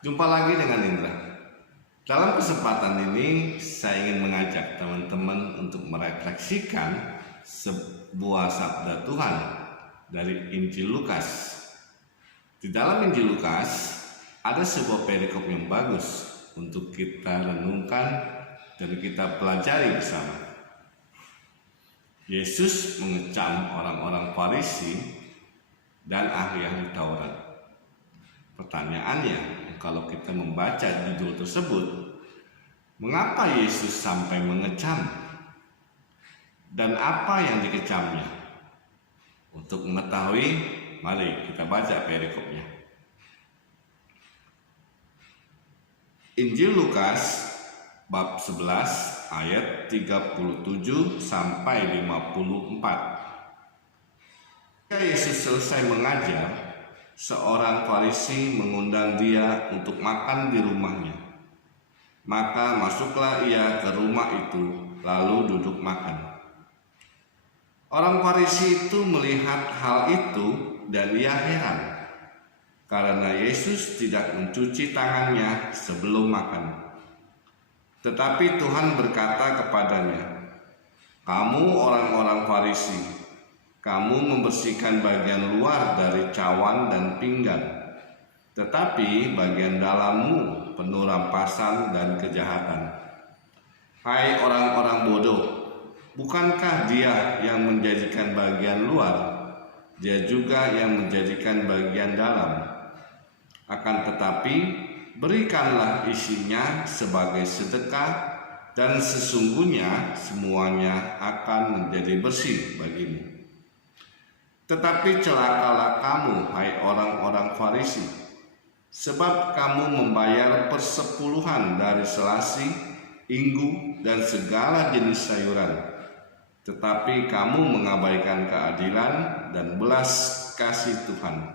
Jumpa lagi dengan Indra. Dalam kesempatan ini, saya ingin mengajak teman-teman untuk merefleksikan sebuah sabda Tuhan dari Injil Lukas. Di dalam Injil Lukas, ada sebuah perikop yang bagus untuk kita renungkan dan kita pelajari bersama. Yesus mengecam orang-orang Farisi dan ahli-ahli Taurat. Pertanyaannya, kalau kita membaca judul tersebut, mengapa Yesus sampai mengecam? Dan apa yang dikecamnya? Untuk mengetahui, mari kita baca perikopnya. Injil Lukas bab 11 ayat 37 sampai 54. Ketika Yesus selesai mengajar, seorang Farisi mengundang dia untuk makan di rumahnya. Maka masuklah ia ke rumah itu, lalu duduk makan. Orang Farisi itu melihat hal itu dan ia heran, karena Yesus tidak mencuci tangannya sebelum makan. Tetapi Tuhan berkata kepadanya, "Kamu orang-orang Farisi, kamu membersihkan bagian luar dari cawan dan pinggan, tetapi bagian dalammu penuh rampasan dan kejahatan. Hai orang-orang bodoh, bukankah Dia yang menjadikan bagian luar, Dia juga yang menjadikan bagian dalam? Akan tetapi, berikanlah isinya sebagai sedekah, dan sesungguhnya semuanya akan menjadi bersih bagimu. Tetapi celakalah kamu, hai orang-orang Farisi, sebab kamu membayar persepuluhan dari selasi, inggu, dan segala jenis sayuran, tetapi kamu mengabaikan keadilan dan belas kasih Tuhan.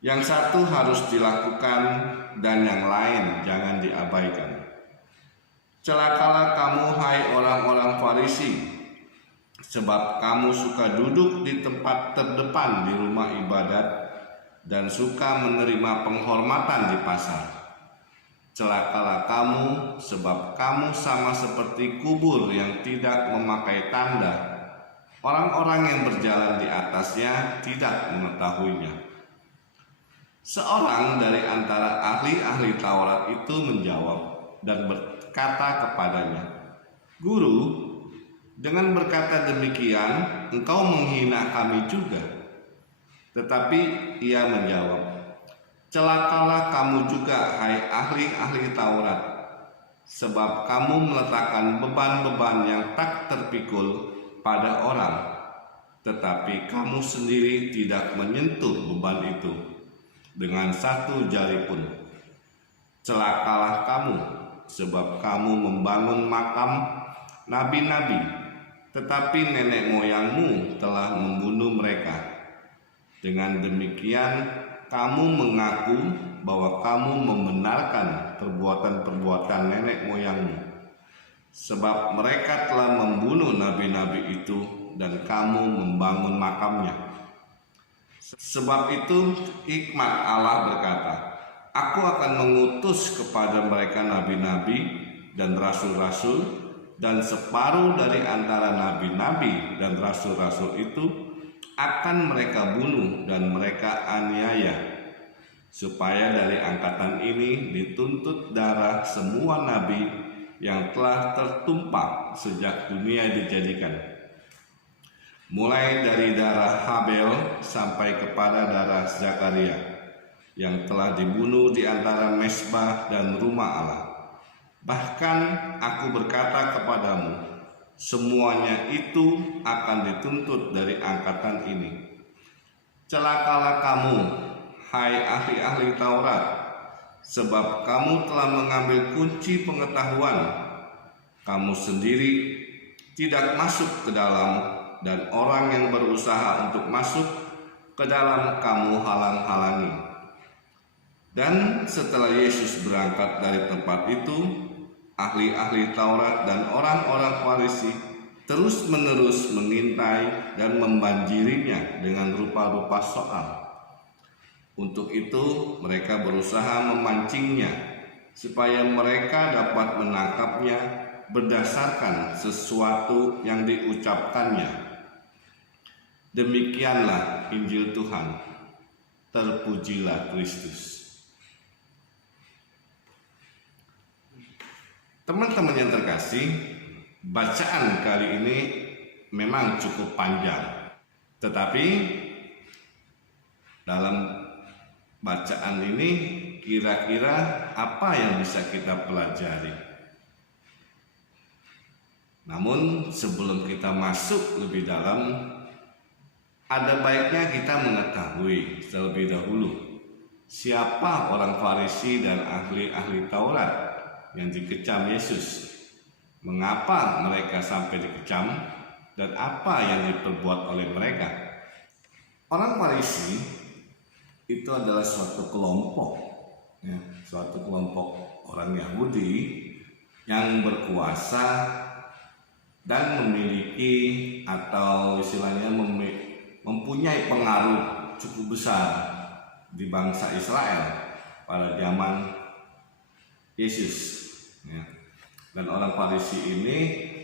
Yang satu harus dilakukan dan yang lain jangan diabaikan. Celakalah kamu, hai orang-orang Farisi, sebab kamu suka duduk di tempat terdepan di rumah ibadat dan suka menerima penghormatan di pasar. Celakalah kamu, sebab kamu sama seperti kubur yang tidak memakai tanda. Orang-orang yang berjalan di atasnya tidak mengetahuinya." Seorang dari antara ahli-ahli Taurat itu menjawab dan berkata kepadanya, "Guru, dengan berkata demikian, engkau menghina kami juga." Tetapi ia menjawab, "Celakalah kamu juga, hai ahli-ahli Taurat, sebab kamu meletakkan beban-beban yang tak terpikul pada orang, tetapi kamu sendiri tidak menyentuh beban itu dengan satu jari pun. Celakalah kamu, sebab kamu membangun makam nabi-nabi, tetapi nenek moyangmu telah membunuh mereka. Dengan demikian, kamu mengaku bahwa kamu membenarkan perbuatan-perbuatan nenek moyangmu, sebab mereka telah membunuh nabi-nabi itu dan kamu membangun makamnya. Sebab itu hikmat Allah berkata, Aku akan mengutus kepada mereka nabi-nabi dan rasul-rasul, dan separuh dari antara nabi-nabi dan rasul-rasul itu akan mereka bunuh dan mereka aniaya, supaya dari angkatan ini dituntut darah semua nabi yang telah tertumpah sejak dunia dijadikan, mulai dari darah Habel sampai kepada darah Zakaria yang telah dibunuh di antara mezbah dan rumah Allah. Bahkan aku berkata kepadamu, semuanya itu akan dituntut dari angkatan ini. Celakalah kamu, hai ahli-ahli Taurat, sebab kamu telah mengambil kunci pengetahuan. Kamu sendiri tidak masuk ke dalam, dan orang yang berusaha untuk masuk ke dalam kamu halang-halangi. Dan setelah Yesus berangkat dari tempat itu, ahli-ahli Taurat dan orang-orang Farisi terus-menerus mengintai dan membanjirinya dengan rupa-rupa soal. Untuk itu mereka berusaha memancingnya supaya mereka dapat menangkapnya berdasarkan sesuatu yang diucapkannya. Demikianlah Injil Tuhan. Terpujilah Kristus. Teman-teman yang terkasih, bacaan kali ini memang cukup panjang. Tetapi dalam bacaan ini kira-kira apa yang bisa kita pelajari? Namun sebelum kita masuk lebih dalam, ada baiknya kita mengetahui terlebih dahulu siapa orang Farisi dan ahli-ahli Taurat yang dikecam Yesus. Mengapa mereka sampai dikecam dan apa yang diperbuat oleh mereka? Orang Farisi itu adalah suatu kelompok, suatu kelompok orang Yahudi yang berkuasa dan memiliki atau istilahnya mempunyai pengaruh cukup besar di bangsa Israel pada zaman Yesus. Dan orang Farisi ini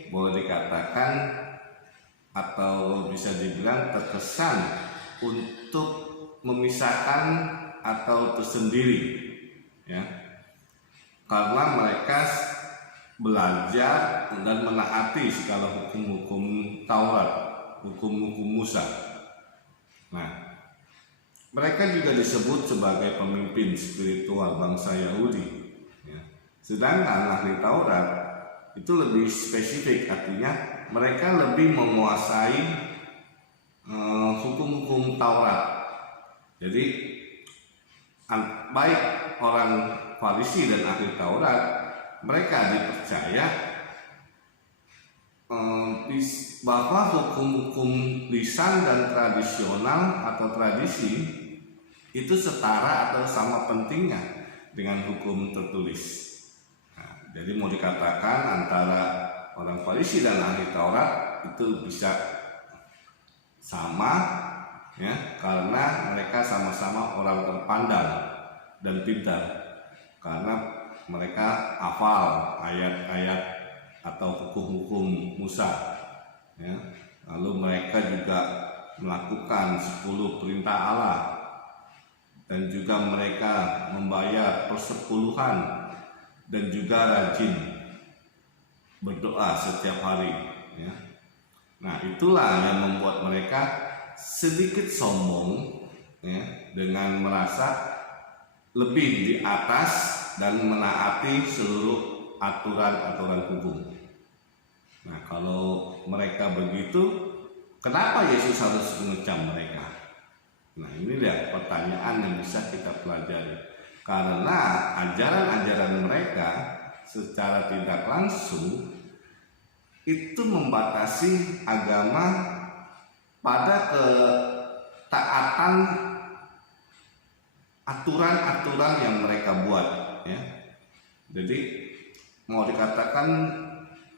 boleh dikatakan atau bisa dibilang terkesan untuk memisahkan atau tersendiri, karena mereka belajar dan menaati segala hukum-hukum Taurat, hukum-hukum Musa. Nah, mereka juga disebut sebagai pemimpin spiritual bangsa Yahudi. Sedangkan ahli Taurat itu lebih spesifik, artinya mereka lebih menguasai hukum-hukum Taurat. Jadi baik orang Farisi dan ahli Taurat, mereka dipercaya bahwa hukum-hukum lisan dan tradisional atau tradisi itu setara atau sama pentingnya dengan hukum tertulis. Jadi mau dikatakan antara orang Farisi dan ahli Taurat itu bisa sama, karena mereka sama-sama orang terpandang dan pintar, karena mereka hafal ayat-ayat atau hukum-hukum Musa. Lalu mereka juga melakukan 10 perintah Allah, dan juga mereka membayar persepuluhan dan juga rajin berdoa setiap hari. Nah, itulah yang membuat mereka sedikit sombong, dengan merasa lebih di atas dan menaati seluruh aturan-aturan hukum. Nah, kalau mereka begitu, kenapa Yesus harus mengecam mereka? Nah, ini dia pertanyaan yang bisa kita pelajari. Karena ajaran-ajaran mereka secara tidak langsung itu membatasi agama pada ketaatan aturan-aturan yang mereka buat. Jadi mau dikatakan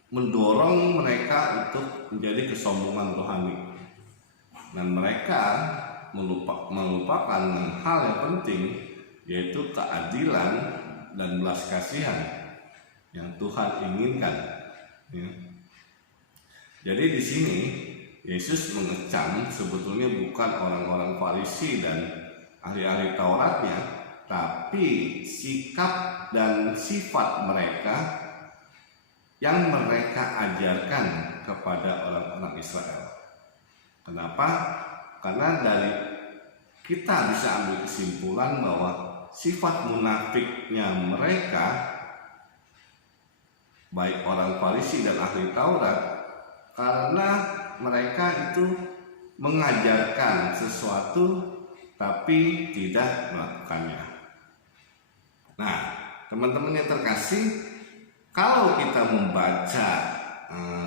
mendorong mereka untuk menjadi kesombongan rohani, dan mereka melupakan hal yang penting, yaitu keadilan dan belas kasihan yang Tuhan inginkan. Jadi di sini Yesus mengecam sebetulnya bukan orang-orang Farisi dan ahli-ahli Tauratnya, tapi sikap dan sifat mereka yang mereka ajarkan kepada orang-orang Israel. Kenapa? Karena dari kita bisa ambil kesimpulan bahwa sifat munafiknya mereka, baik orang Farisi dan ahli Taurat, karena mereka itu mengajarkan sesuatu tapi tidak melakukannya. Nah, teman-teman yang terkasih, kalau kita membaca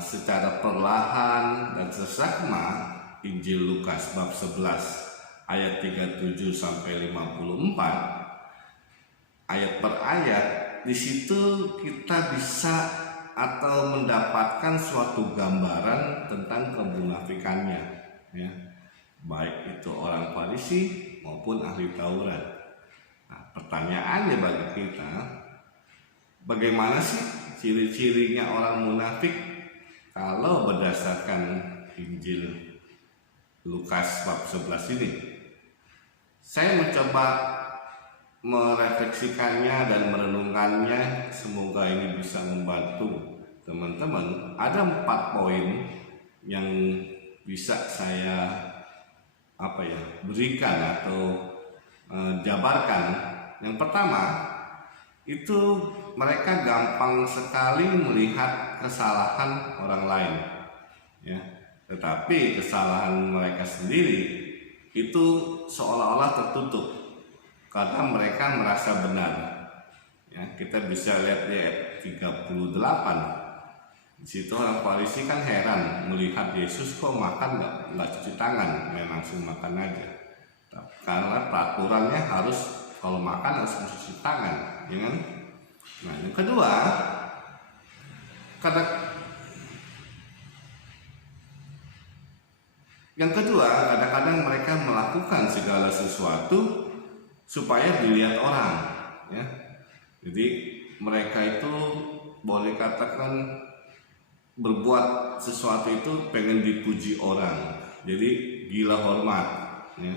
secara perlahan dan seksama Injil Lukas bab 11 ayat 37 sampai 54, ayat per ayat, di situ kita bisa atau mendapatkan suatu gambaran tentang kemunafikannya. baik itu orang Farisi maupun ahli Taurat. Nah, pertanyaannya bagi kita, bagaimana sih ciri-cirinya orang munafik kalau berdasarkan Injil Lukas bab 11 ini? Saya mencoba merefleksikannya dan merenungkannya, semoga ini bisa membantu teman-teman. Ada 4 poin yang bisa saya berikan atau jabarkan. Yang pertama, itu mereka gampang sekali melihat kesalahan orang lain, ya. Tetapi kesalahan mereka sendiri itu seolah-olah tertutup karena mereka merasa benar. Ya, kita bisa lihat di ayat 38. Di situ orang Farisi kan heran melihat Yesus kok makan nggak cuci tangan, main langsung makan aja. Karena peraturannya harus kalau makan harus mencuci tangan, ya kan? Nah, yang kedua, kadang-kadang mereka melakukan segala sesuatu supaya dilihat orang, ya. Jadi mereka itu boleh katakan berbuat sesuatu itu pengen dipuji orang, jadi gila hormat, ya.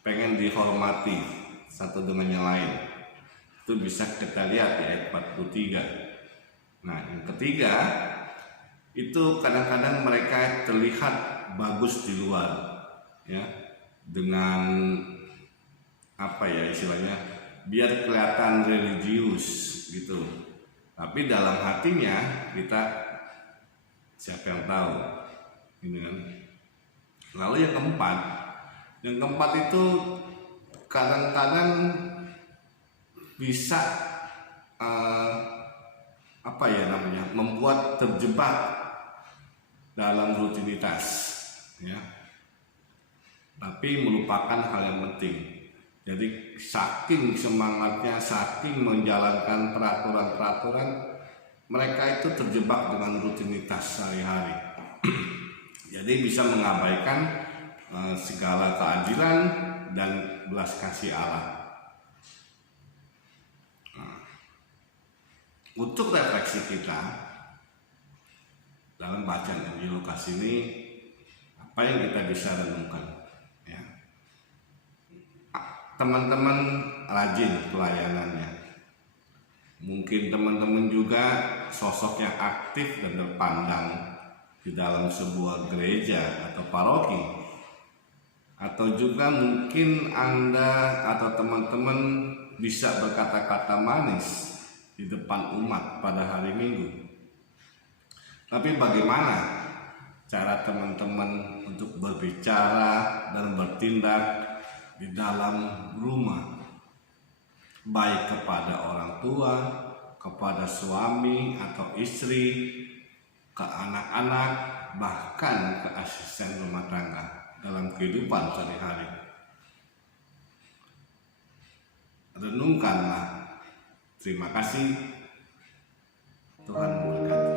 Pengen dihormati satu dengan yang lain. Itu bisa kita lihat di ayat 43. Nah, yang ketiga, itu kadang-kadang mereka terlihat bagus di luar, ya, dengan istilahnya biar kelihatan religius gitu. Tapi dalam hatinya kita siapa yang tahu, ini kan. Lalu yang keempat itu kadang-kadang bisa membuat terjebak dalam rutinitas, ya, tapi melupakan hal yang penting. Jadi saking semangatnya, saking menjalankan peraturan-peraturan, mereka itu terjebak dengan rutinitas sehari-hari. Jadi bisa mengabaikan segala keadilan dan belas kasih Allah. Untuk refleksi kita dalam bacaan Injil Lukas ini, apa yang kita bisa renungkan, ya? Teman-teman rajin pelayanannya. Mungkin teman-teman juga sosok yang aktif dan terpandang di dalam sebuah gereja atau paroki. Atau juga mungkin Anda atau teman-teman bisa berkata-kata manis di depan umat pada hari Minggu. Tapi bagaimana cara teman-teman untuk berbicara dan bertindak di dalam rumah, baik kepada orang tua, kepada suami atau istri, ke anak-anak, bahkan ke asisten rumah tangga dalam kehidupan sehari-hari. Renungkanlah. Terima kasih. Tuhan memberkati.